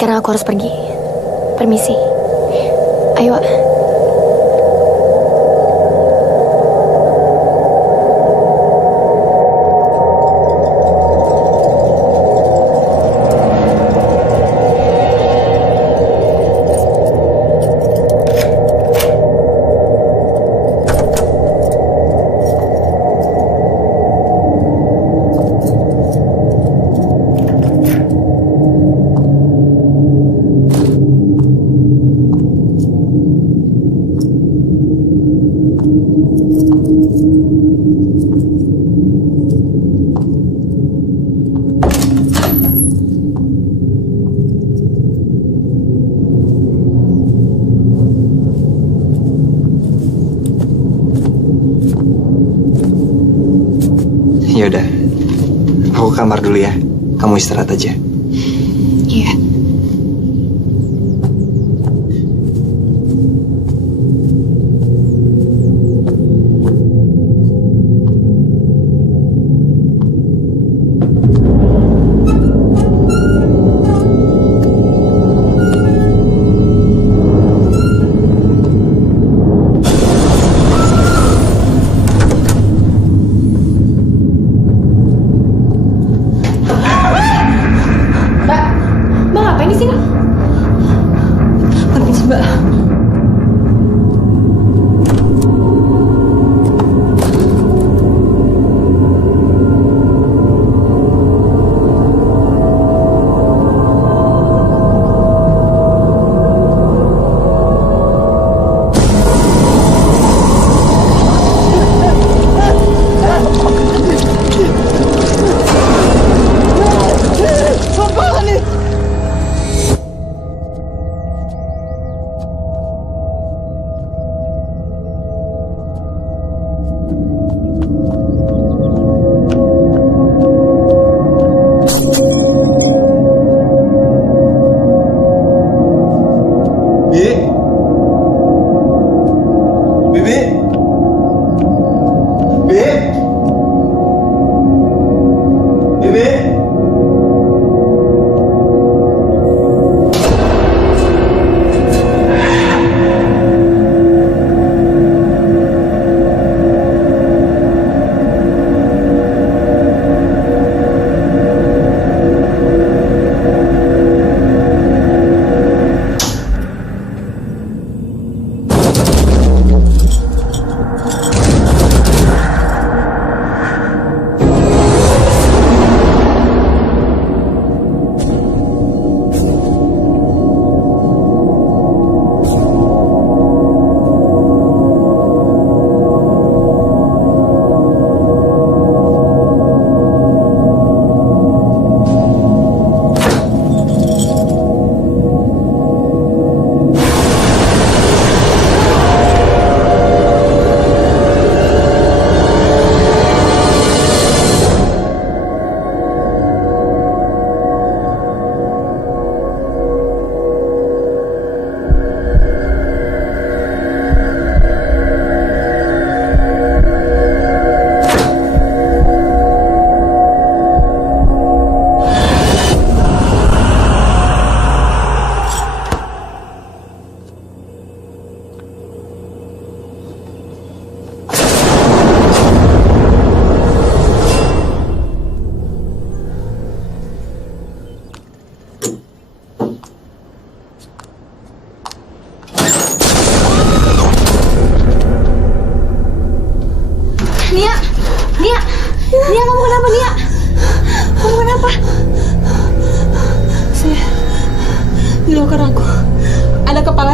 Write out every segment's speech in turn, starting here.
sekarang aku harus pergi. Permisi. Ayo. Yaudah, aku ke kamar dulu ya. Kamu istirahat aja. Iya.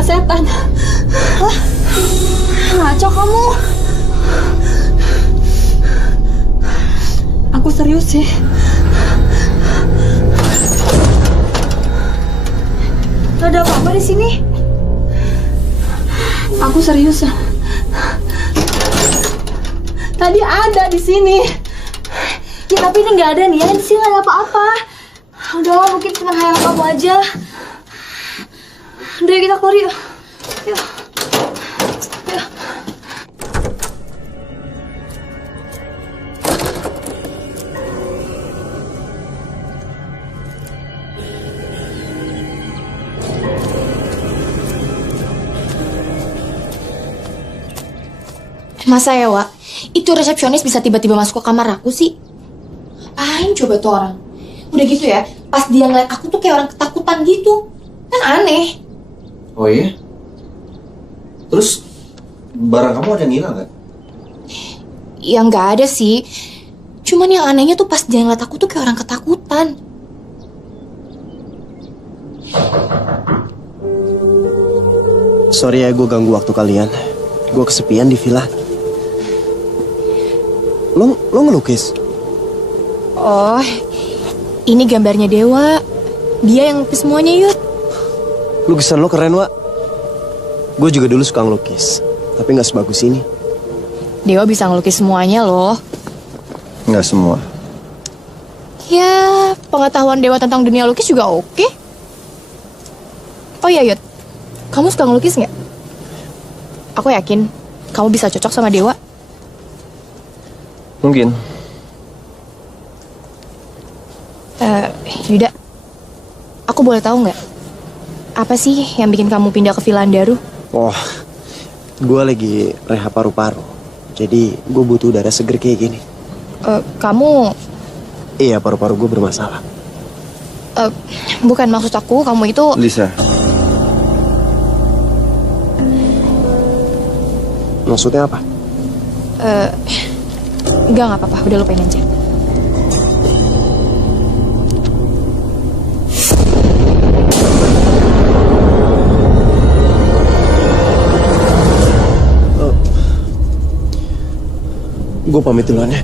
setan. Hah? Ngaco kamu. Aku serius sih. Ada apa-apa di sini? Aku serius. Tadi ada di sini. Ya tapi ini nggak ada nih ya, di sini nggak ada apa-apa. Udah, mungkin cuma khayal kamu aja. Udah, kita keluar yuk. Yuk. Yuk. Masa ya, Wak? Itu resepsionis bisa tiba-tiba masuk ke kamar aku sih? Apain coba tuh orang? Udah gitu ya, pas dia ngeliat aku tuh kayak orang ketakutan gitu. Kan aneh. Oh iya? Terus barang kamu ada yang hilang nggak? Ya nggak ada sih. Cuman yang anehnya tuh pas dia ngeliat aku tuh kayak orang ketakutan. Sorry ya gue ganggu waktu kalian. Gue kesepian di villa. Lo ngelukis? Oh, ini gambarnya Dewa. Dia yang lukis semuanya, Yud. Lukisan lo keren, Wak. Gue juga dulu suka ngelukis, tapi gak sebagus ini. Dewa bisa ngelukis semuanya loh. Nggak semua. Ya, pengetahuan Dewa tentang dunia lukis juga oke. Oh iya, Yud. Kamu suka ngelukis nggak? Aku yakin kamu bisa cocok sama Dewa. Mungkin. Yuda, aku boleh tahu nggak? Apa sih yang bikin kamu pindah ke Villa Andaru? Oh, gue lagi rehab paru-paru. Jadi gue butuh udara seger kayak gini. Kamu... Iya, paru-paru gue bermasalah. Bukan maksud aku, kamu itu... Lisa. Maksudnya apa? Enggak apa-apa, udah lupain aja. Gue pamit duluan ya.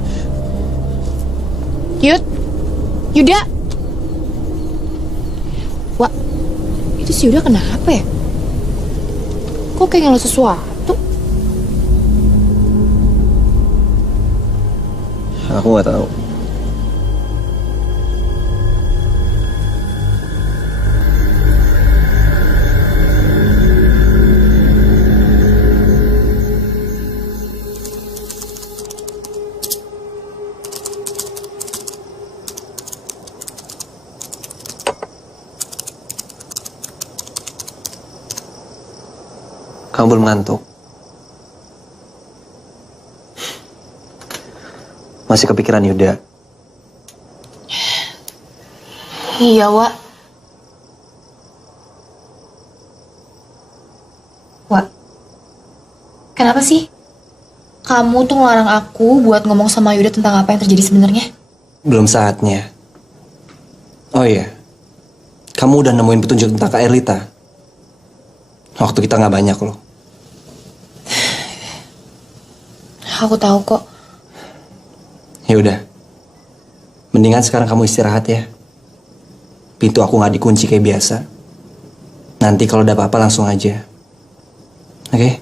Yuda. Wah, itu si Yuda kenapa ya? Kok kayak ngeluh sesuatu? Aku nggak tahu. Kamu belum ngantuk? Masih kepikiran Yuda? Iya, Wak. Wak, kenapa sih? Kamu tuh ngelarang aku buat ngomong sama Yuda tentang apa yang terjadi sebenarnya? Belum saatnya. Oh iya, kamu udah nemuin petunjuk tentang Kak Erlita? Waktu kita nggak banyak loh. Aku tahu kok. Ya udah, mendingan sekarang kamu istirahat ya. Pintu aku nggak dikunci kayak biasa. Nanti kalau ada apa-apa langsung aja. Oke?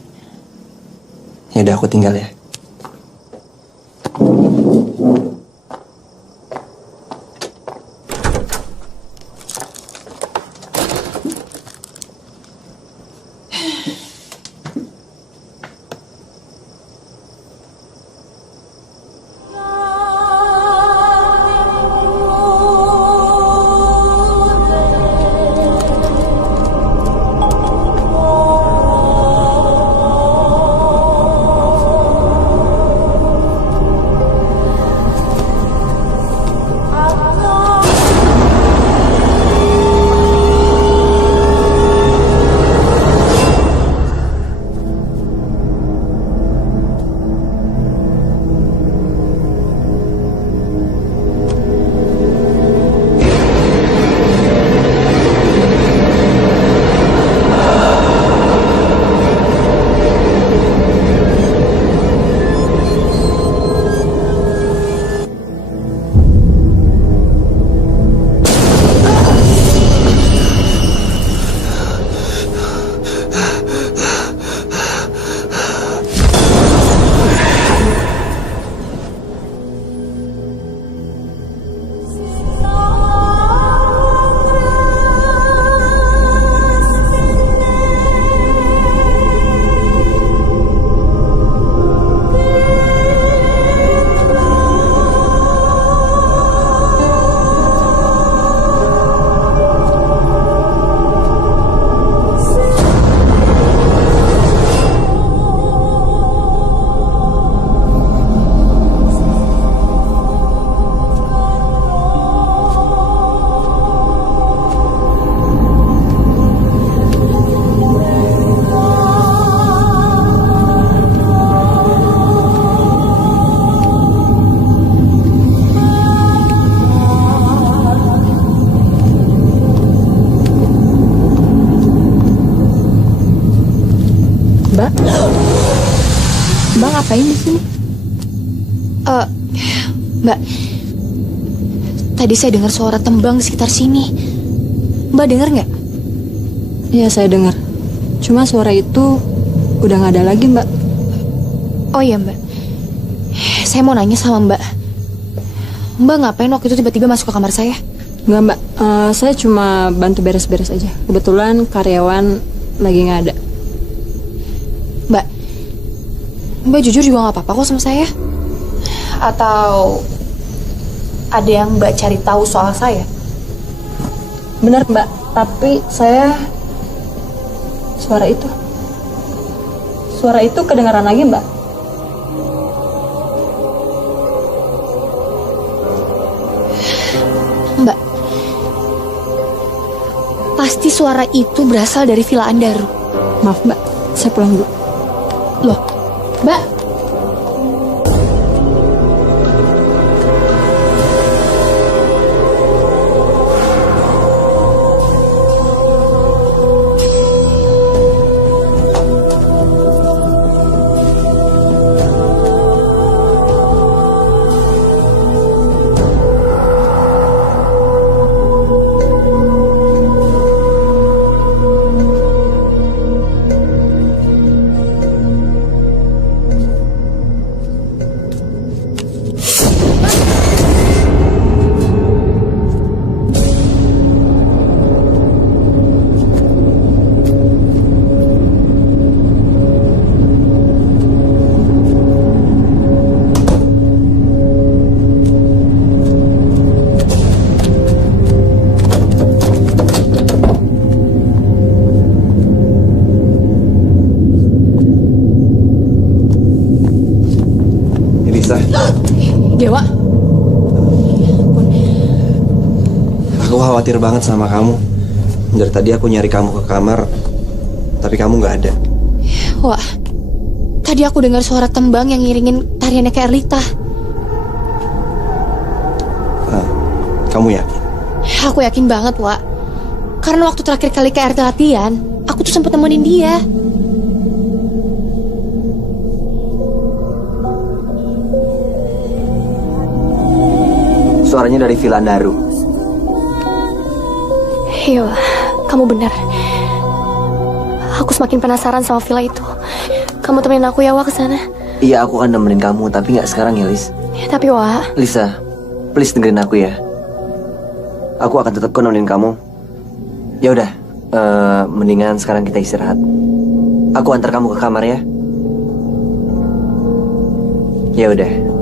Ya udah, aku tinggal ya. Mbak ngapain di sini? Mbak, tadi saya dengar suara tembang di sekitar sini. Mbak dengar nggak? Iya, saya dengar. Cuma suara itu udah nggak ada lagi, Mbak. Oh iya Mbak, saya mau nanya sama Mbak. Mbak ngapain waktu itu tiba-tiba masuk ke kamar saya? Nggak, Mbak. Saya cuma bantu beres-beres aja. Kebetulan karyawan lagi nggak ada. Mbak jujur juga nggak apa-apa kok sama saya. Atau ada yang Mbak cari tahu soal saya? Benar, Mbak. Tapi suara itu kedengaran lagi, Mbak. Mbak, pasti suara itu berasal dari Villa Andaru. Maaf, Mbak. Saya pulang dulu. Loh, Mbak. Dewa, aku khawatir banget sama kamu. Dari tadi aku nyari kamu ke kamar, tapi kamu nggak ada. wah, tadi aku dengar suara tembang yang ngiringin tariannya Kak Erlita. Kamu yakin? Aku yakin banget, Wak. Karena waktu terakhir kali Kak Erlita latihan, aku tuh sempet nemenin dia. Suaranya dari Villa Andaru. Iya, Wak. Kamu benar. Aku semakin penasaran sama villa itu. Kamu temenin aku ya, Wak, ke sana. Iya, aku akan nemenin kamu, tapi nggak sekarang ya, Lis. Tapi, Wak, Lisa, please dengerin aku ya. Aku akan tetap kok nemenin kamu. Ya udah, mendingan sekarang kita istirahat. Aku antar kamu ke kamar ya. Ya udah.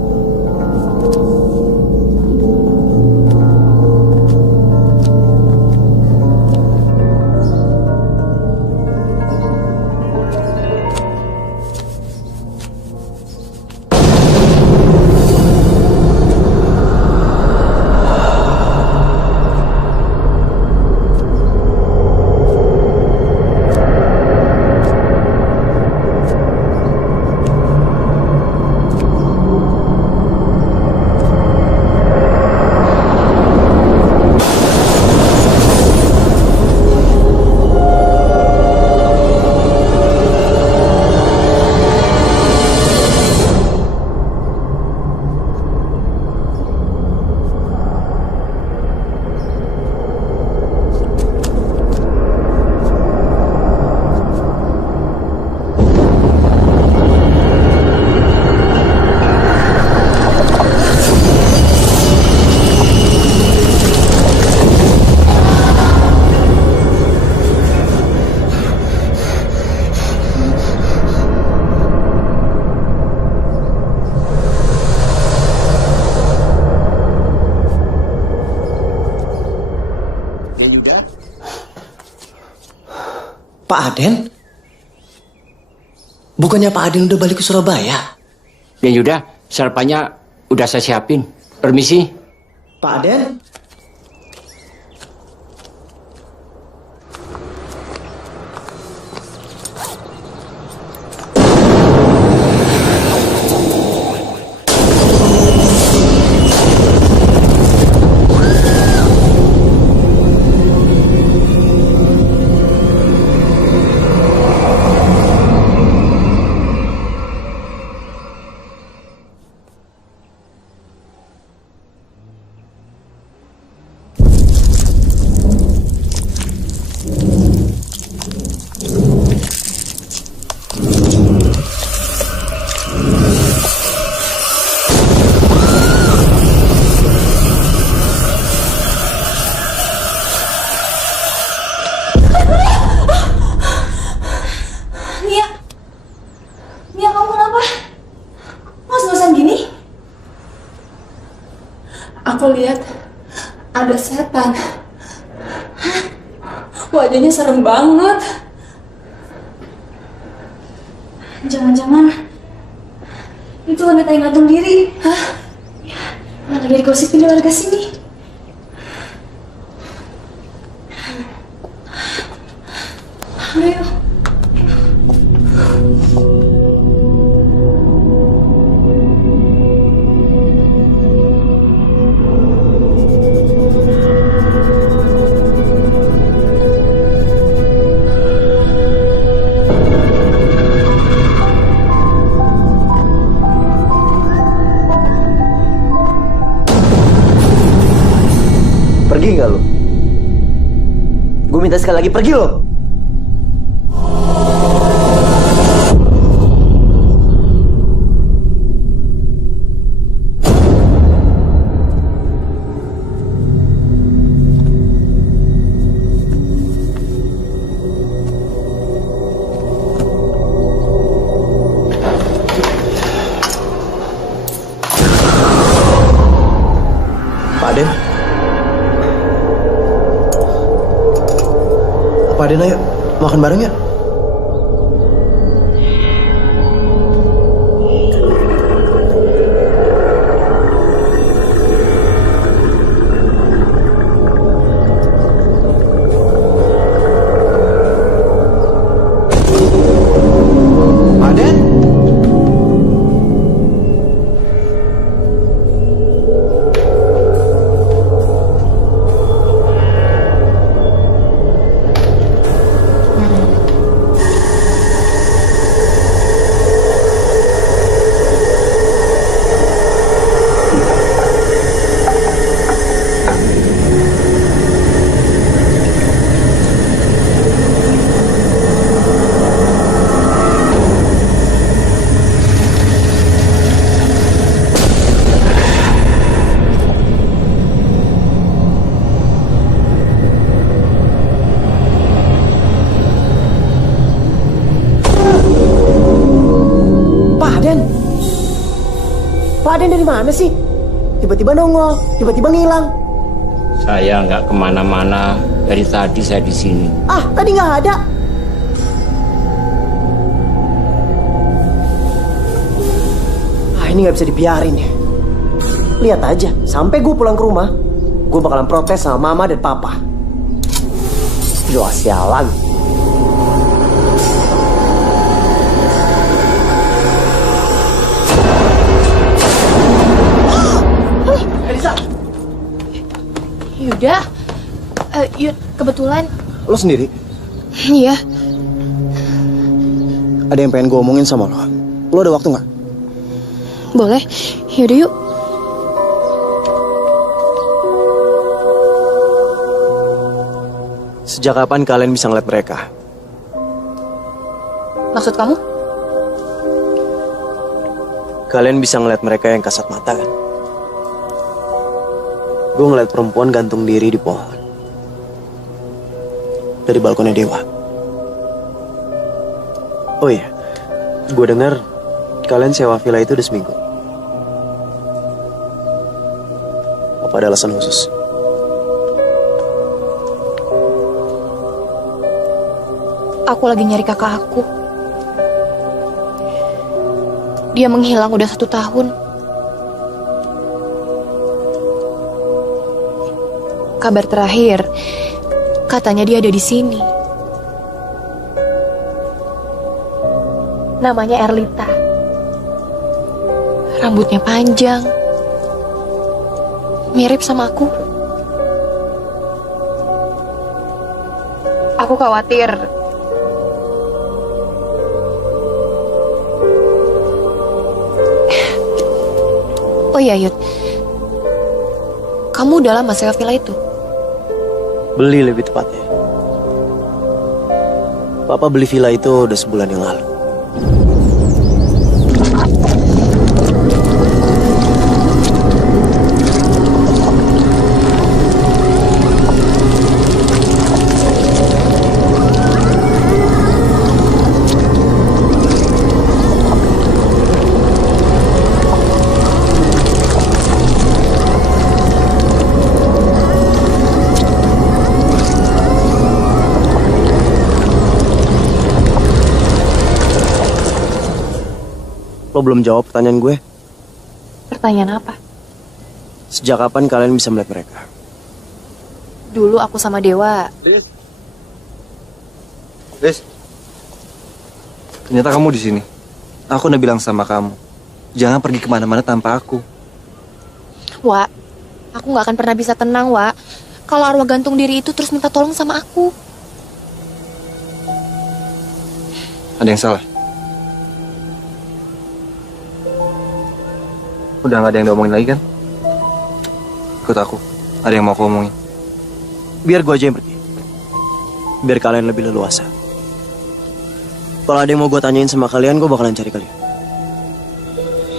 Pak Aden? Bukannya Pak Aden udah balik ke Surabaya? Ya Yuda, sarapannya udah saya siapin. Permisi. Pak Aden? Mia, Mia kamu kenapa? Ngos-ngosan gini? Aku lihat ada setan. Hah? Wajahnya serem banget. Jangan-jangan itu wanita yang gantung diri. Hah? Mana dari gosipin warga sini? Ayo. Pergi nggak lo? Gue minta sekali lagi pergi lo. Pak Aden. Pak Aden, ayo makan bareng ya. Pak Aden. Pak Aden dari mana sih? Tiba-tiba nongol, tiba-tiba ngilang. Saya nggak kemana-mana. Dari tadi saya di sini. Ah, tadi nggak ada. Ah, ini nggak bisa dibiarin ya. Lihat aja, sampai gue pulang ke rumah, gue bakalan protes sama mama dan papa. Doa sialan. Yuda, Yud, kebetulan. Lo sendiri? Iya. Ada yang pengen gue omongin sama lo. Lo ada waktu nggak? Boleh. Yaudah yuk. Sejak kapan kalian bisa ngeliat mereka? Maksud kamu? Kalian bisa ngeliat mereka yang kasat mata kan? Gue ngeliat perempuan gantung diri di pohon. Dari balkonnya Dewa. Oh iya, gue dengar kalian sewa villa itu udah seminggu. Apa ada alasan khusus? Aku lagi nyari kakak aku. Dia menghilang udah 1 tahun. Kabar terakhir, katanya dia ada di sini. Namanya Erlita. Rambutnya panjang. Mirip sama aku. Aku khawatir oh iya Yud, kamu udah lama sewa villa itu? Beli lebih tepatnya. Papa beli villa itu udah sebulan yang lalu. Lo belum jawab pertanyaan gue. Pertanyaan apa? Sejak kapan kalian bisa melihat mereka? Dulu aku sama Dewa. Liz, ternyata kamu di sini. Aku udah bilang sama kamu, jangan pergi kemana-mana tanpa aku. Wak, aku nggak akan pernah bisa tenang, Wak. Kalau arwah gantung diri itu terus minta tolong sama aku. Ada yang salah? Udah gak ada yang diomongin lagi kan? Ikut aku, ada yang mau aku omongin. Biar gue aja yang pergi. Biar kalian lebih leluasa. Kalau ada yang mau gue tanyain sama kalian, gue bakalan cari kalian.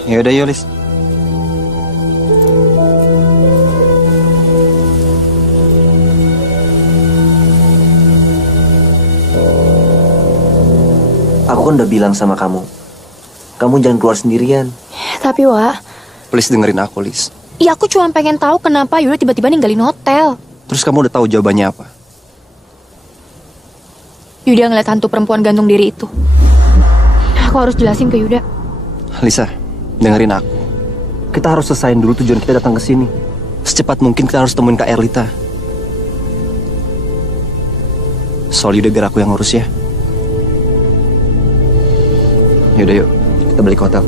Ya udah, yuk Liz. Aku kan udah bilang sama kamu, kamu jangan keluar sendirian. Tapi, Wak, Please dengerin aku, Liz. ya aku cuma pengen tahu kenapa Yuda tiba-tiba ninggalin hotel. Terus kamu udah tahu jawabannya apa? Yuda ngeliat hantu perempuan gantung diri itu. Aku harus jelasin ke Yuda. Lisa, dengerin aku. Kita harus selesain dulu tujuan kita datang ke sini. Secepat mungkin kita harus temuin Kak Erlita. Soal Yuda biar aku yang ngurus ya. Yaudah yuk, kita balik ke hotel.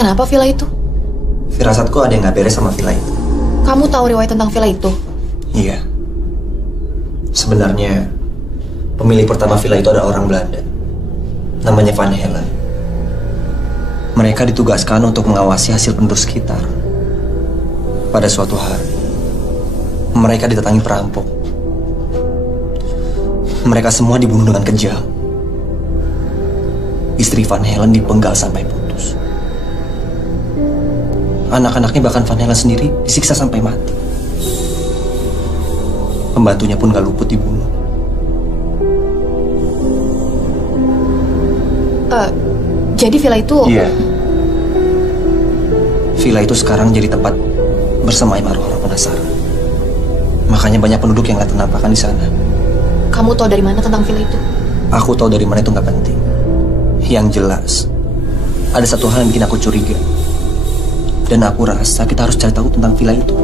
Kenapa villa itu? Firasatku ada yang gak beres sama villa itu. Kamu tahu riwayat tentang villa itu? Iya. Sebenarnya pemilik pertama villa itu adalah orang Belanda. Namanya Van Helen. Mereka ditugaskan untuk mengawasi hasil penduduk sekitar. Pada suatu hari, mereka didatangi perampok. Mereka semua dibunuh dengan kejam. Istri Van Helen dipenggal sampai putus. Anak-anaknya bahkan Van Helen sendiri disiksa sampai mati. Pembantunya pun gak luput dibunuh. Jadi villa itu... Iya. Villa itu sekarang jadi tempat bersemayam arwah-arwah penasaran. Makanya banyak penduduk yang lihat penampakan di sana. Kamu tahu dari mana tentang villa itu? Aku tahu dari mana itu nggak penting. Yang jelas, ada satu hal yang bikin aku curiga. Dan aku rasa kita harus cari tahu tentang villa itu.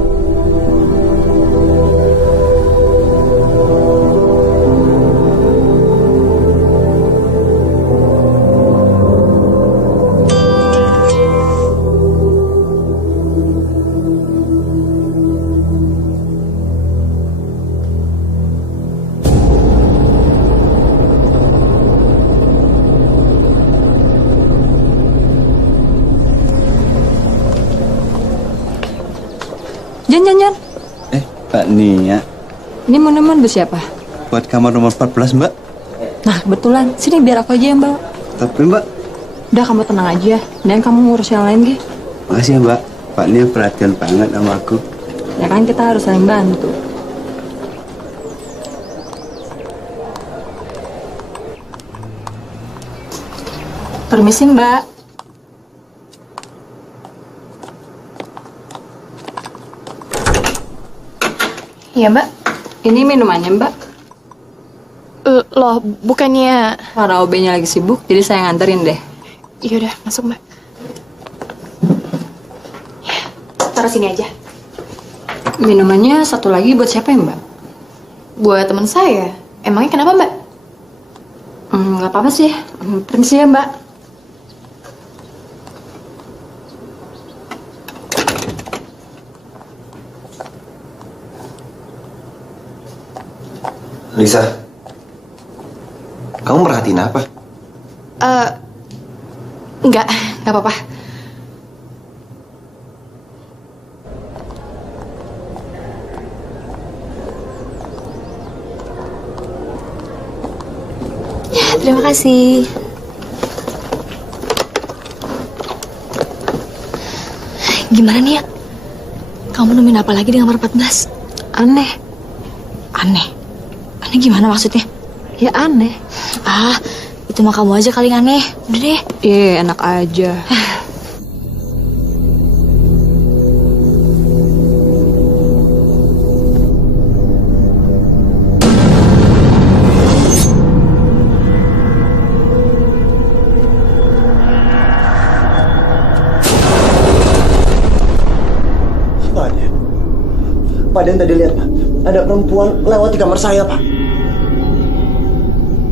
Mbak Nia. Ini minuman buat siapa? Buat kamar nomor 14, Mbak. Nah, kebetulan. Sini biar aku aja yang bawa. Tapi Mbak, Udah, kamu tenang aja. Dan kamu ngurus yang lain, Gi. makasih ya Mbak. Mbak Nia perhatian banget sama aku. Ya kan, kita harus saling bantu. Permisi, Mbak. Iya, Mbak. Ini minumannya, Mbak. Loh, bukannya... Para OB-nya lagi sibuk, jadi saya nganterin deh. Yaudah, masuk, Mbak. Ya, taruh sini aja. Minumannya satu lagi buat siapa ya, Mbak? Buat teman saya. Emangnya kenapa, Mbak? Nggak apa-apa sih. Permisi ya, Mbak. Lisa, kamu merhatiin apa? Enggak apa-apa. Ya, terima kasih. Gimana nih ya? Kamu nemuin apa lagi di kamar 14? Aneh. Aneh? Aneh gimana maksudnya? Ya aneh. Ah, itu mah kamu aja kali yang aneh. Udah deh. Enak aja. Pak Den tadi lihat, Pak. Ada perempuan lewat di kamar saya, Pak.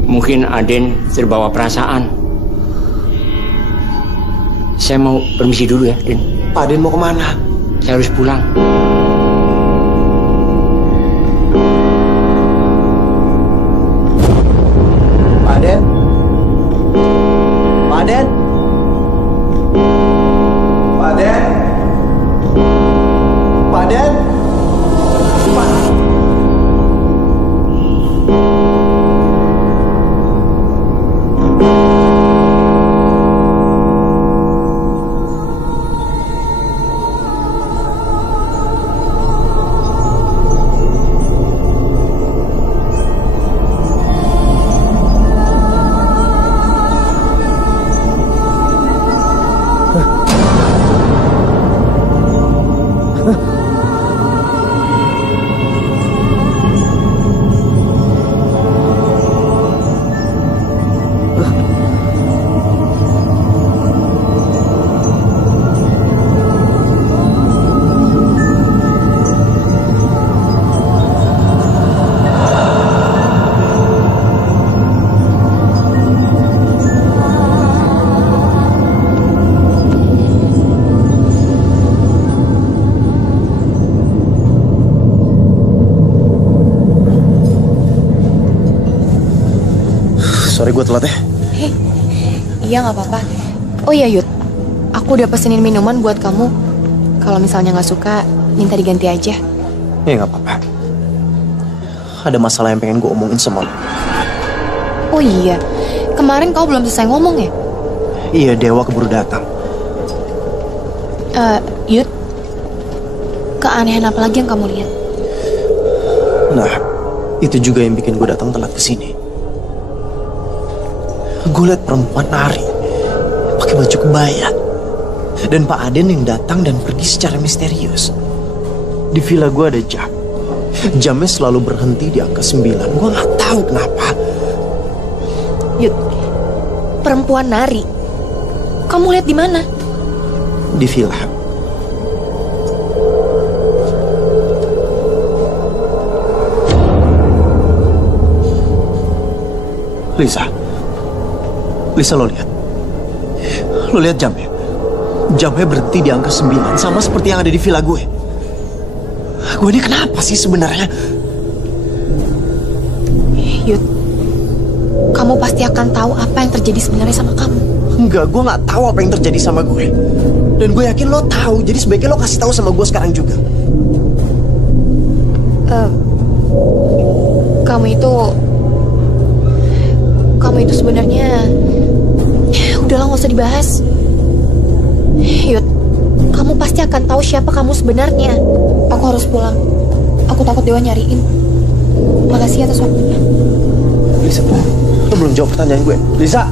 Mungkin Aden terbawa perasaan. Saya mau permisi dulu ya, Den. Pak Den mau kemana? Saya harus pulang. Pak Den? Pak Den? Pak Den? Pak Den? Sorry gue telat ya. Iya, nggak apa-apa. Oh iya, Yud. Aku udah pesenin minuman buat kamu. Kalau misalnya nggak suka, minta diganti aja. Ya nggak apa-apa. Ada masalah yang pengen gue omongin sama lo. Oh iya, kemarin kau belum selesai ngomong ya? Iya, Dewa keburu datang. Yud, keanehan apa lagi yang kamu lihat? Nah, itu juga yang bikin gue datang telat ke sini. Gue liat perempuan nari pakai baju kebaya, dan Pak Aden yang datang dan pergi secara misterius. Di villa gue ada jam. Jamnya selalu berhenti di angka 9. Gue nggak tahu kenapa. Yud, perempuan nari. Kamu lihat di mana? Di villa. Lisa, lo lihat. Lo lihat jamnya. Jamnya berhenti di angka 9, sama seperti yang ada di villa gue. Gue ini kenapa sih sebenarnya? Yud, kamu pasti akan tahu apa yang terjadi sebenarnya sama kamu. Enggak, gue nggak tahu apa yang terjadi sama gue. Dan gue yakin lo tahu, jadi sebaiknya lo kasih tahu sama gue sekarang juga. Eh, kamu itu sebenarnya udahlah nggak usah dibahas. Yud, kamu pasti akan tahu siapa kamu sebenarnya. Aku harus pulang. Aku takut Dewa nyariin. Makasih atas waktunya. Lisa, lo belum jawab pertanyaan gue. Lisa!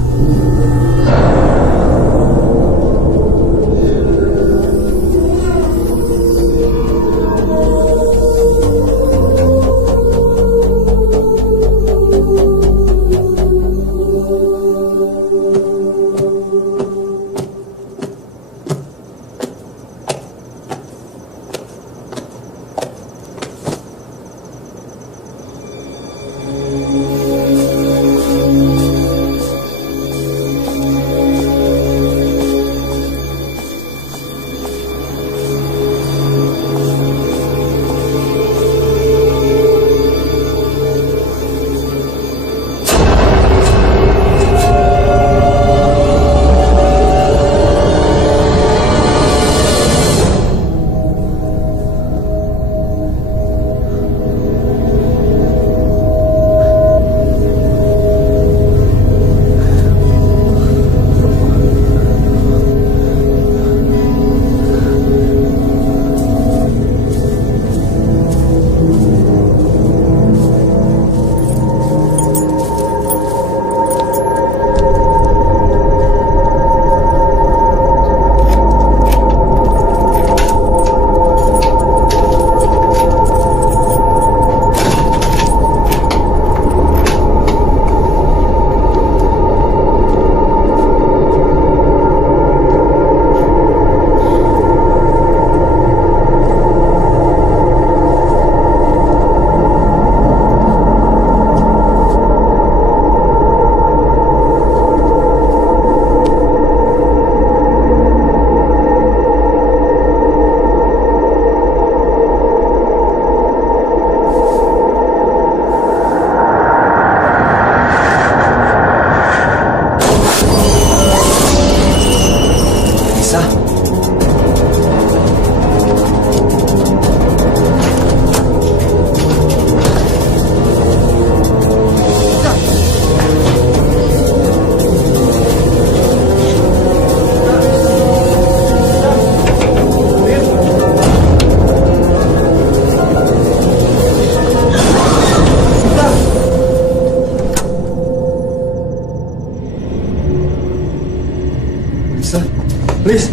Please.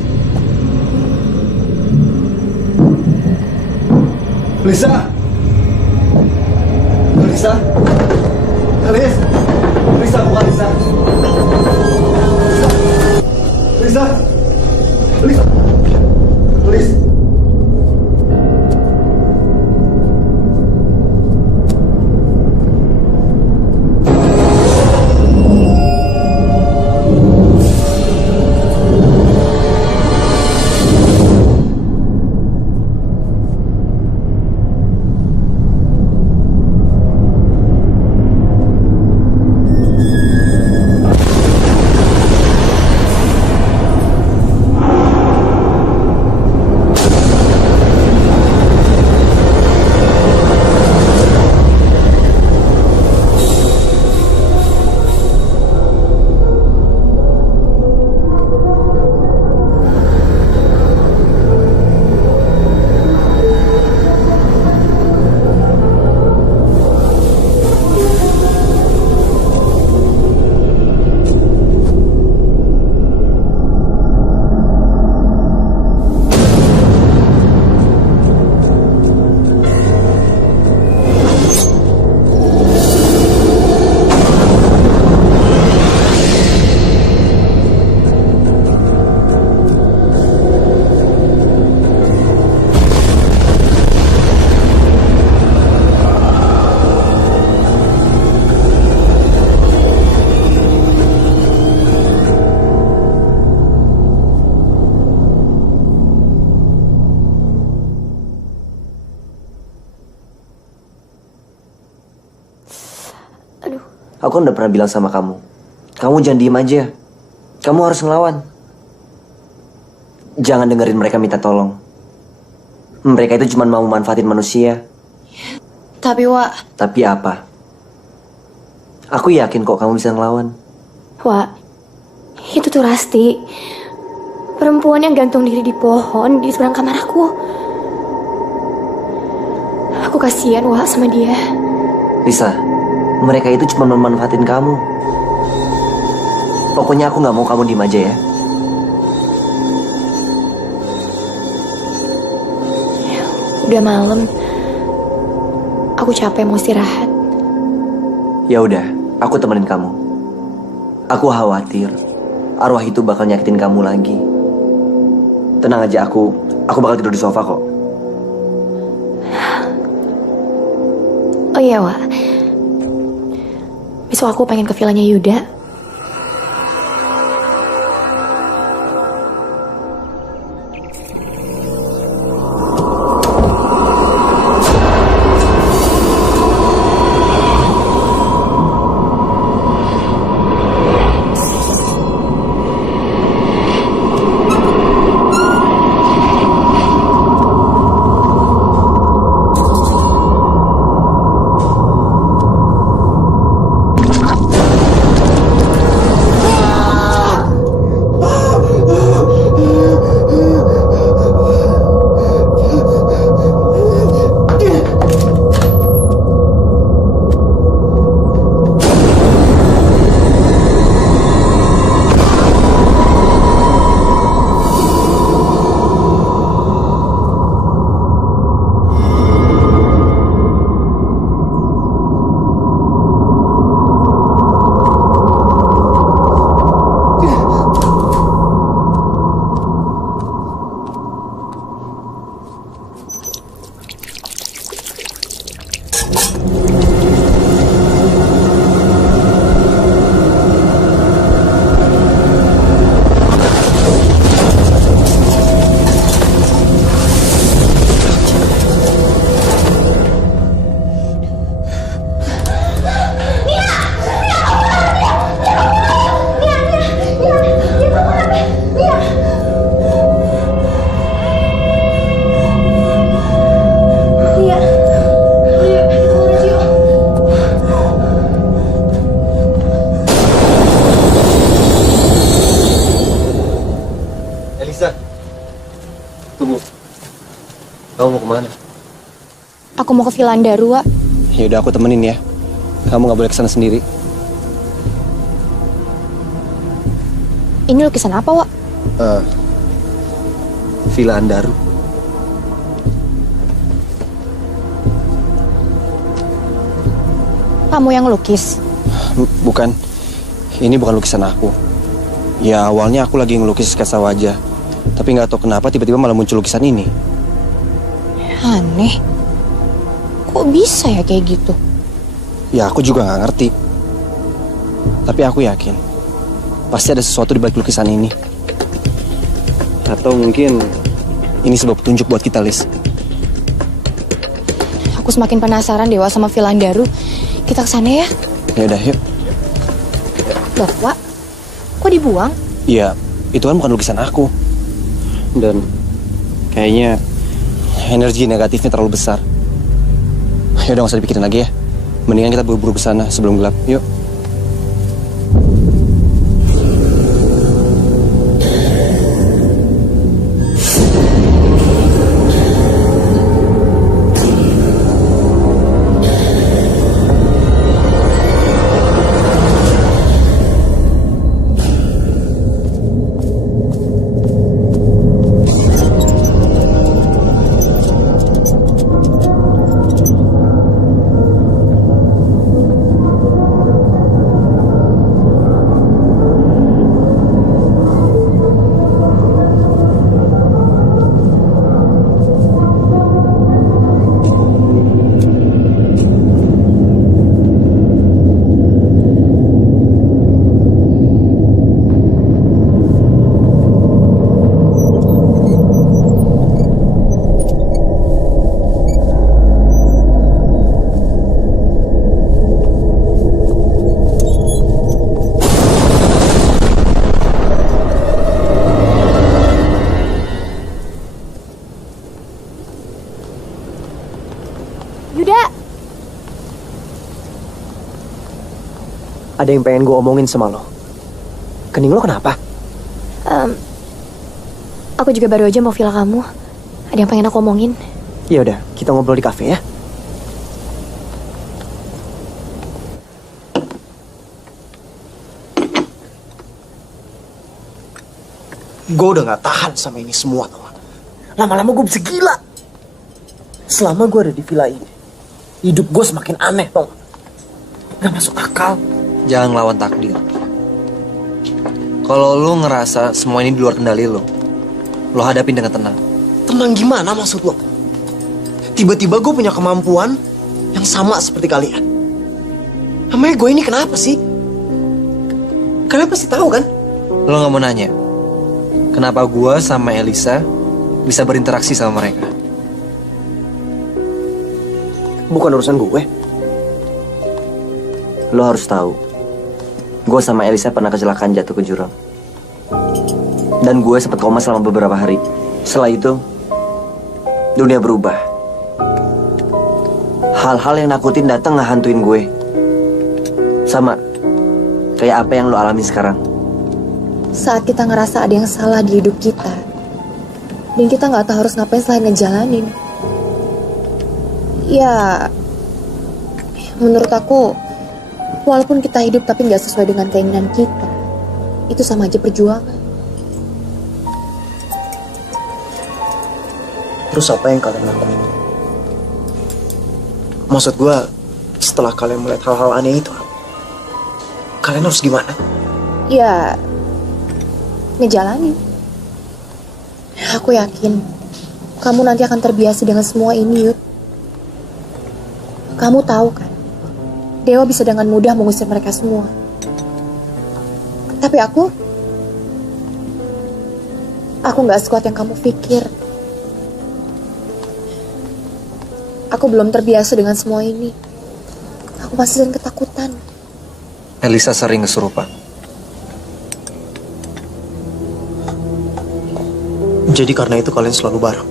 Lisa. Lisa. Alis. Lisa, bukan Lisa. Lisa. Lisa. Lisa. Aku kan udah pernah bilang sama kamu, kamu jangan diem aja. Kamu harus ngelawan. Jangan dengerin mereka minta tolong. Mereka itu cuma mau manfaatin manusia. Tapi Wak, Tapi apa? Aku yakin kok kamu bisa ngelawan. Wak, itu tuh Rasti. Perempuan yang gantung diri di pohon di seberang kamar aku. Aku kasihan Wak sama dia. Lisa, mereka itu cuma memanfaatin kamu. Pokoknya aku nggak mau kamu diem aja ya. Udah malam. Aku capek mau istirahat. Ya udah, aku temenin kamu. Aku khawatir arwah itu bakal nyakitin kamu lagi. Tenang aja, aku bakal tidur di sofa kok. Oh iya Wak, besok aku pengen ke villanya Yuda. Elisa, tunggu. Kamu mau kemana? Aku mau ke Villa Andaru, Wak. Ya udah aku temenin ya. Kamu nggak boleh kesana sendiri. Ini lukisan apa, Wak? Villa Andaru. Kamu yang lukis? Bukan. Ini bukan lukisan aku. Ya awalnya aku lagi ngelukis sketsa wajah. Tapi nggak tahu kenapa tiba-tiba malah muncul lukisan ini. Aneh. Kok bisa ya kayak gitu? Ya aku juga nggak ngerti. Tapi aku yakin pasti ada sesuatu di balik lukisan ini. Atau mungkin ini sebab petunjuk buat kita, Lis. Aku semakin penasaran Dewa sama Villa Andaru. Kita kesana ya? Ya udah, yuk. Loh, Wak. Kok dibuang? Iya, itu kan bukan lukisan aku. Dan kayaknya energi negatifnya terlalu besar. Ya udah, nggak usah dipikirin lagi ya. Mendingan kita buru-buru ke sana sebelum gelap. Yuk. Ada yang pengen gue omongin sama lo. Kening lo kenapa? Aku juga baru aja mau villa kamu. Ada yang pengen aku omongin. Ya udah, kita ngobrol di kafe ya. Gue udah gak tahan sama ini semua, tau gak? Lama-lama gue bisa gila. Selama gue ada di villa ini, hidup gue semakin aneh, tau gak? Gak masuk akal. Jangan ngelawan takdir. Kalau lu ngerasa semua ini di luar kendali lo hadapin dengan tenang. Tenang gimana maksud lo? Tiba-tiba gue punya kemampuan yang sama seperti kalian. Namanya gue ini kenapa sih? Kalian pasti tahu kan? Lo nggak mau nanya kenapa gua sama Elisa bisa berinteraksi sama mereka? Bukan urusan gue. Lo harus tahu, gue sama Elisa pernah kecelakaan jatuh ke jurang. Dan gue sempat koma selama beberapa hari. Setelah itu, dunia berubah. Hal-hal yang nakutin datang ngehantuin gue. Sama kayak apa yang lo alami sekarang. Saat kita ngerasa ada yang salah di hidup kita, dan kita nggak tahu harus ngapain selain ngejalanin. Ya, menurut aku, walaupun kita hidup tapi nggak sesuai dengan keinginan kita, itu sama aja perjuangan. Terus apa yang kalian lakuin? Maksud gue, setelah kalian melihat hal-hal aneh itu, kalian harus gimana? Ya, ngejalanin. Aku yakin kamu nanti akan terbiasa dengan semua ini, Yud. Kamu tahu kan, Dewa bisa dengan mudah mengusir mereka semua. Tapi aku nggak sekuat yang kamu pikir. Aku belum terbiasa dengan semua ini. Aku masih sering ketakutan. Elisa sering kesurupan. Jadi karena itu kalian selalu bareng?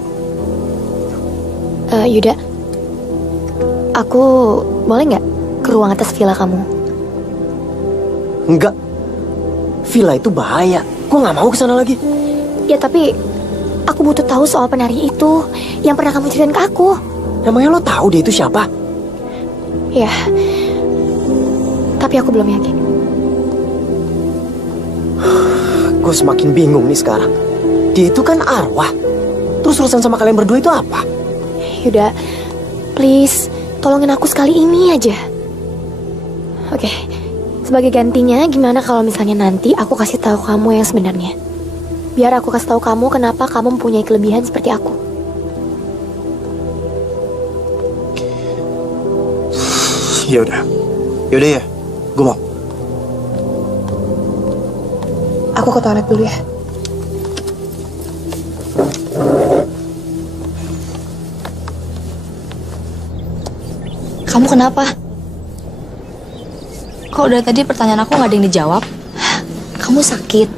Yuda, aku boleh nggak ke ruang atas villa kamu? Enggak. Villa itu bahaya. Gue nggak mau kesana lagi. Ya tapi aku butuh tahu soal penari itu yang pernah kamu ceritain ke aku. Namanya lo tahu dia itu siapa? Ya, tapi aku belum yakin. Gue semakin bingung nih sekarang. Dia itu kan arwah. Terus urusan sama kalian berdua itu apa? Yuda, please, tolongin aku sekali ini aja. Oke, sebagai gantinya gimana kalau misalnya nanti aku kasih tahu kamu yang sebenarnya? Biar aku kasih tahu kamu kenapa kamu mempunyai kelebihan seperti aku. Yaudah ya, gue mau. Aku ke toilet dulu ya. Kamu kenapa? Kok dari tadi pertanyaan aku nggak ada yang dijawab? Kamu sakit.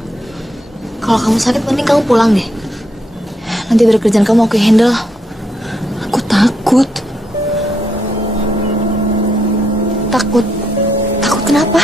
Kalau kamu sakit, mending kamu pulang deh. Nanti dari kerjaan kamu aku handle. Aku takut. Takut kenapa?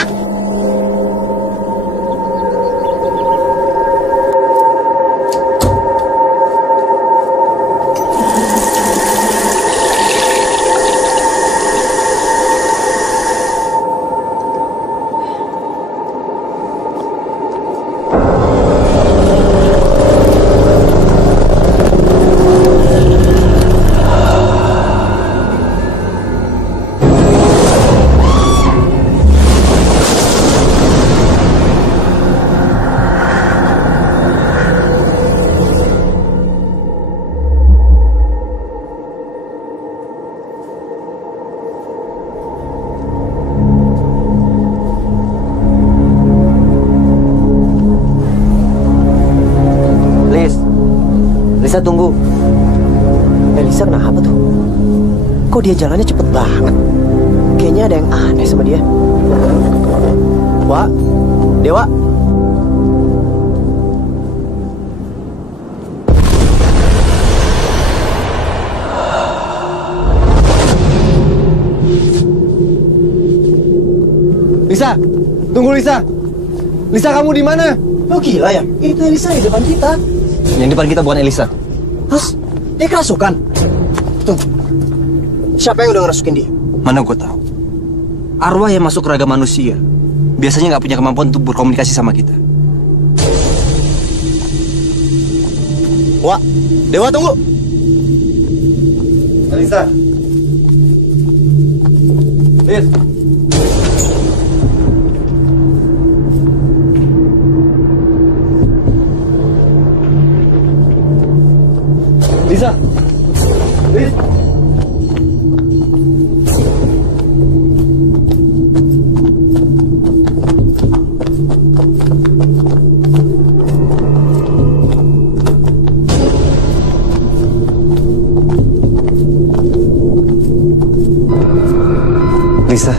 Lisa, tunggu. Elisa kenapa tuh? Kok dia jalannya cepet banget? Kayaknya ada yang aneh sama dia. Wak, Dewa. Lisa, Lisa. Lisa, kamu di mana? Lo gila ya? Itu Elisa di depan kita. Yang depan kita bukan Elisa. Terus dia kerasukan. Tuh. Siapa yang udah ngerasukin dia? Mana gue tahu. Arwah yang masuk ke raga manusia biasanya nggak punya kemampuan untuk berkomunikasi sama kita. Wah, Dewa tunggu. Elisa. Liz. Lisa. Liz. Lisa.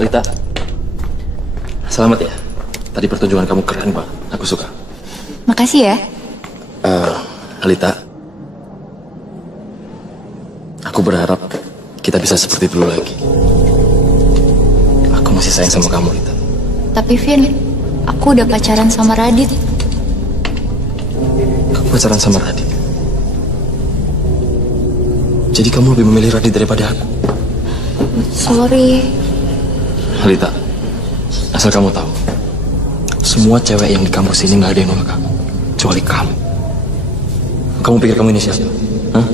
Alita, selamat ya. Tadi pertunjukan kamu keren banget. Aku suka. Makasih ya. Alita, aku berharap kita bisa seperti dulu lagi. Aku masih sayang sama kamu, Alita. Tapi Vin, aku udah pacaran sama Radit. Kamu pacaran sama Radit. Jadi kamu lebih memilih Radit daripada aku. Sorry. Alita, asal kamu tahu, semua cewek yang di kampus ini nggak ada yang nolak aku, kecuali kamu. Kamu pikir kamu ini siapa? Hah?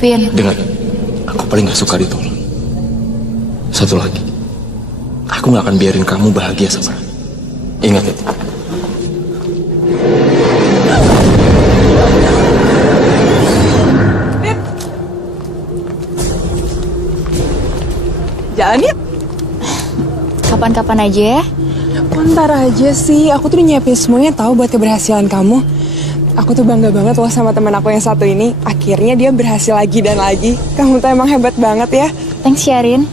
Vin, Dengar, aku paling gak suka ditolak. Satu lagi, aku gak akan biarin kamu bahagia sama aku. Ingat itu. Jalan yuk. kapan-kapan aja ya. Ntar aja sih, aku tuh udah nyiapin semuanya tahu buat keberhasilan kamu. Aku tuh bangga banget loh sama teman aku yang satu ini. Akhirnya dia berhasil lagi dan lagi. Kamu tuh emang hebat banget ya. Thanks Sharin.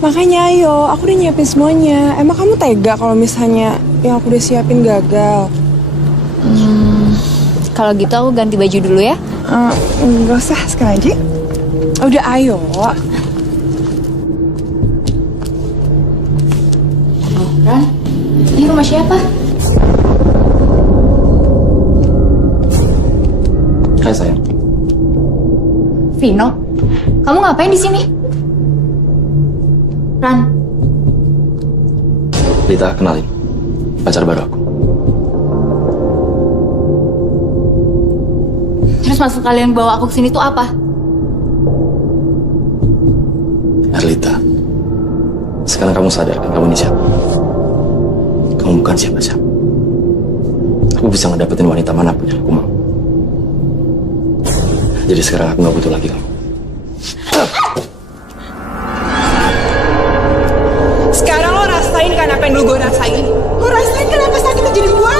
Makanya ayo, aku udah nyiapin semuanya. Emang kamu tega kalau misalnya yang aku udah siapin gagal? Kalau gitu aku ganti baju dulu ya. Nggak usah, sekarang aja. Udah ayo. Ran, ini rumah siapa? Hai sayang. Vino, kamu ngapain di sini? Ran, Lita, kenalin, pacar baru aku. terus maksud kalian bawa aku kesini tuh apa? Erlita, sekarang kamu sadar kan kamu ini siapa? Kamu bukan siapa-siapa. Aku bisa ngedapetin wanita manapun yang aku mau. Jadi sekarang aku gak butuh lagi kamu. Sekarang lo rasain kan apa yang dulu gue rasain. Lo rasain kan apa sakit jadi gue.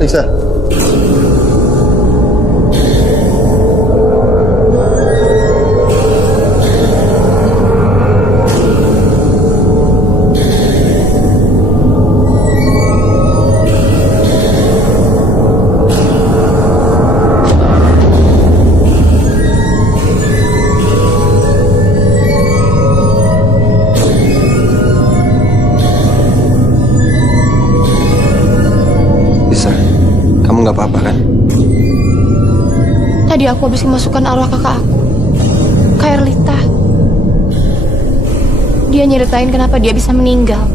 Lisa. Kamu gak apa-apa kan? Tadi aku habis memasukkan arwah kakak aku ke Erlita. Dia nyeritain kenapa dia bisa meninggal.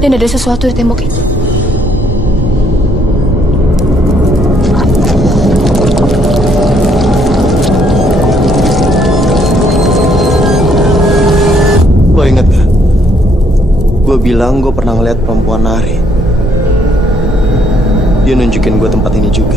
Dan ada sesuatu di tembok itu. bilang gue pernah ngeliat perempuan nari. Dia nunjukin gue tempat ini juga.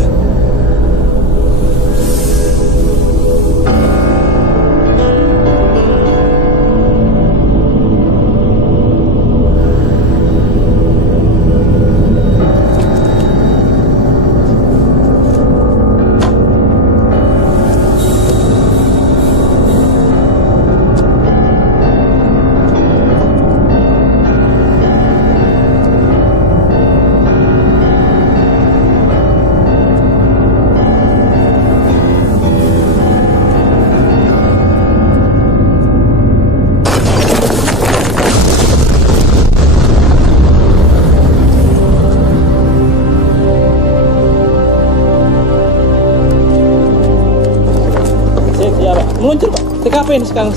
Meluncur Pak, TKP ini sekarang.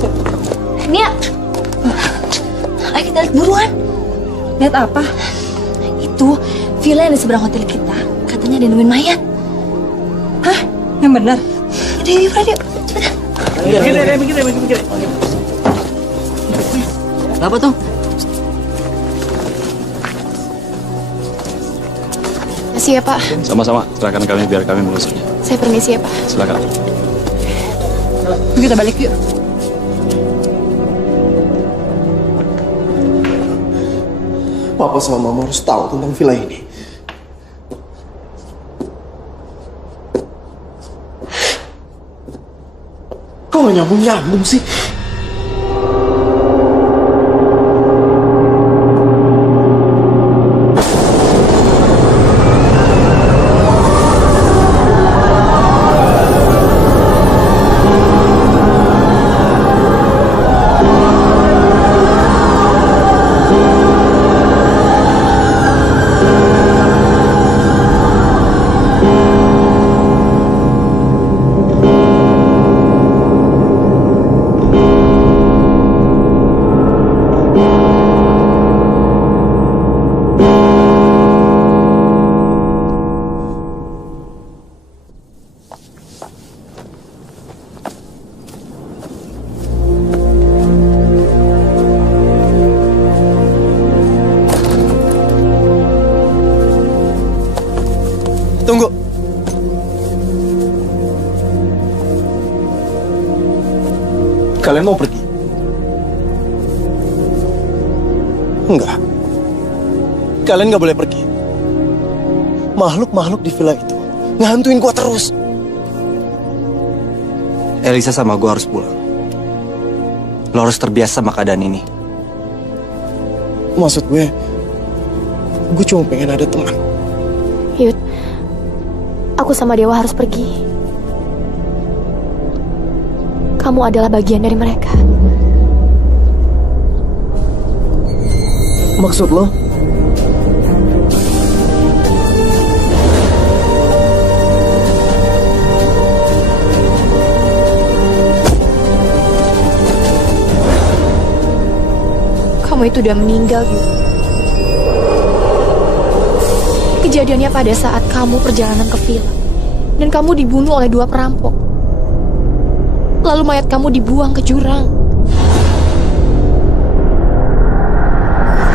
Nia, ayo kita lihat buruan. Lihat apa? Itu villa yang di seberang hotel kita. Katanya ada yang nemuin mayat. Hah? Yang benar? Yaudah, yuk, cepetan. Begini. Apa tuh? Makasih ya, Pak. Sama-sama, serahkan kami biar kami mengusutnya. Saya permisi ya, Pak. Silakan. Kita balik yuk. Papa sama Mama harus tahu tentang villa ini. Kok gak nyambung-nyambung sih? Tunggu. Kalian mau pergi? Enggak. Kalian nggak boleh pergi. Makhluk-makhluk di villa itu ngehantuin gua terus. Elisa sama gue harus pulang. Lo harus terbiasa sama keadaan ini. Maksud gue cuma pengen ada teman. Yud, aku sama Dewa harus pergi. Kamu adalah bagian dari mereka. Maksud lo? Kamu itu udah meninggal, Yud. Kejadiannya pada saat kamu perjalanan ke villa. Dan kamu dibunuh oleh 2 perampok. Lalu mayat kamu dibuang ke jurang.